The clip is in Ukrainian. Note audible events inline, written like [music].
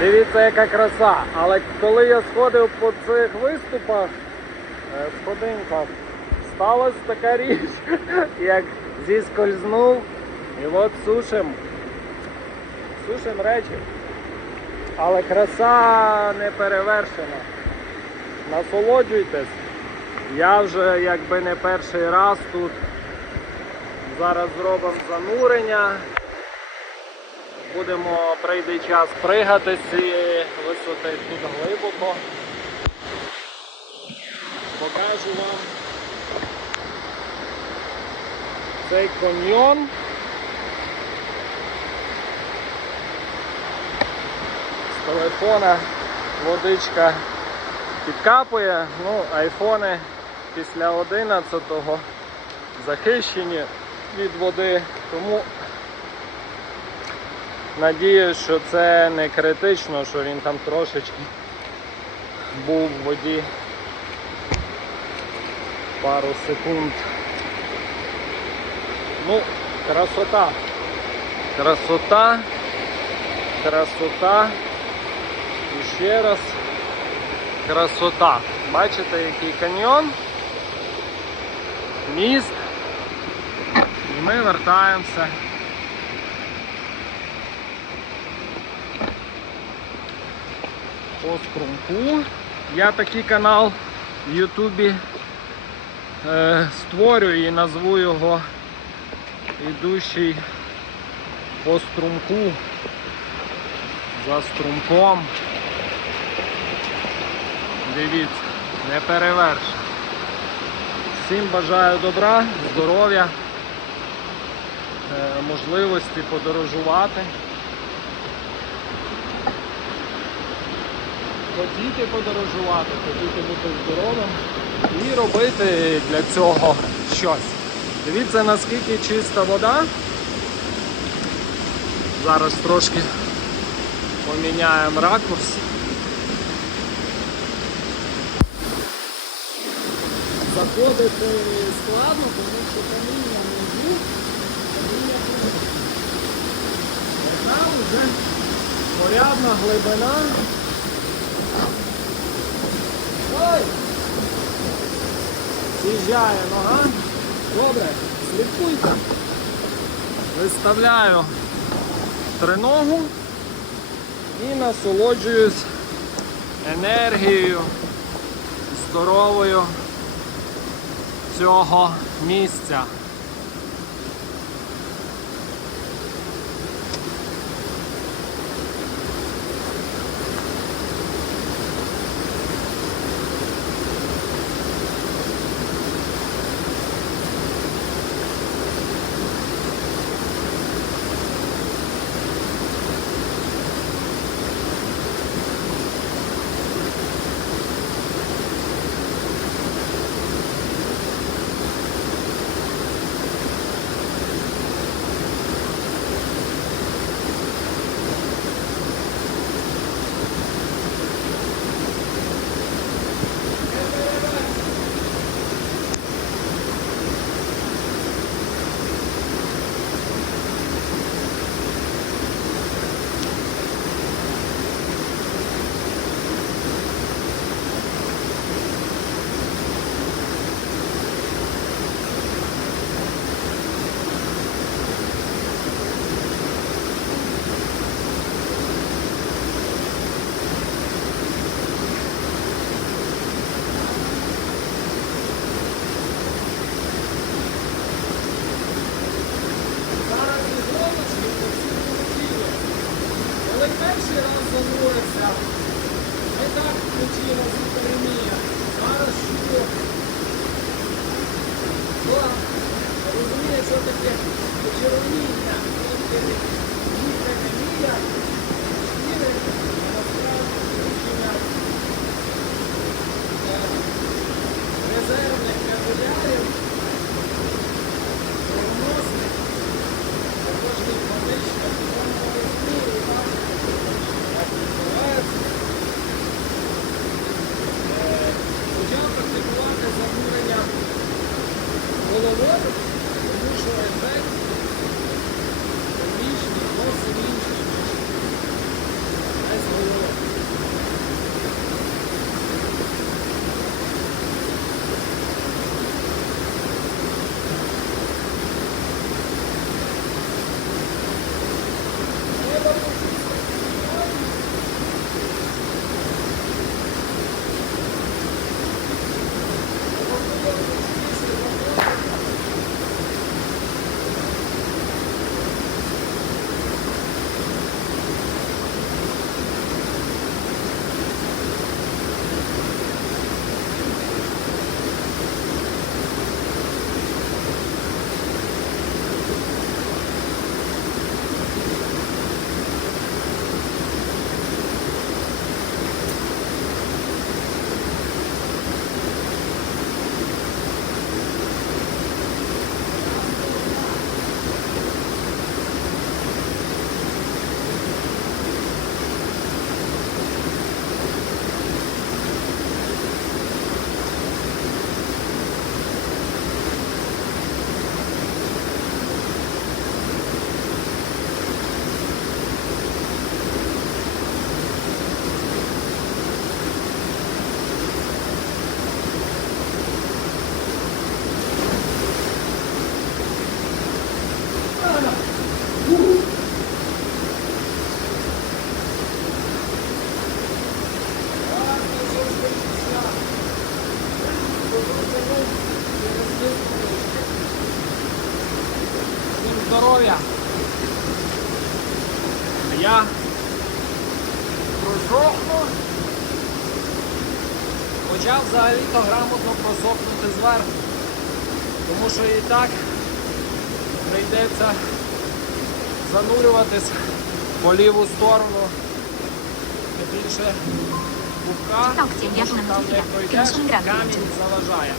Дивіться, яка краса. Але коли я сходив по цих виступах, е, сходинках, сталася така річ, [laughs] як зіскользнув. І от сушим. Сушим речі. Але краса не перевершена. Насолоджуйтесь. Я вже якби не перший раз тут. Зараз зробимо занурення. Будемо прийде час пригати з цієї висоти тут глибоко. Покажу вам цей каньйон. З телефона водичка підкапує, ну, айфони після 11-го захищені від води, тому надіюсь, що це не критично, що він там трошечки був в воді пару секунд. Ну, красота. Красота. Красота. І ще раз красота. Бачите, який каньйон? Міст. І ми вертаємося. По струмку. Я такий канал в Ютубі е, створюю і назву його Ідущий по струмку. За струмком. Дивіться, не перевершено. Всім бажаю добра, здоров'я, е, можливості подорожувати. Хотіти подорожувати, хотіти бути здоровим і робити для цього щось. Дивіться наскільки чиста вода. Зараз трошки поміняємо ракурс. Заходити складно, тому що каміння внизу, каміння внизу. Там вже порядна глибина. Ой! З'їжджає нога. Добре, слідкуйте. Виставляю триногу і насолоджуюсь енергією здоровою цього місця. Зараз ігрушки по всьому тілі. Коли перший раз занурився, не так включилася перемія. Зараз що? Розуміє, що таке почервоніння, просохну. Почав взагалі-то грамотно просохнути зверху. Тому що і так прийдеться занурюватись по ліву сторону. Тим більше пупка, тому що там як пройдеш, 50 камінь заважає.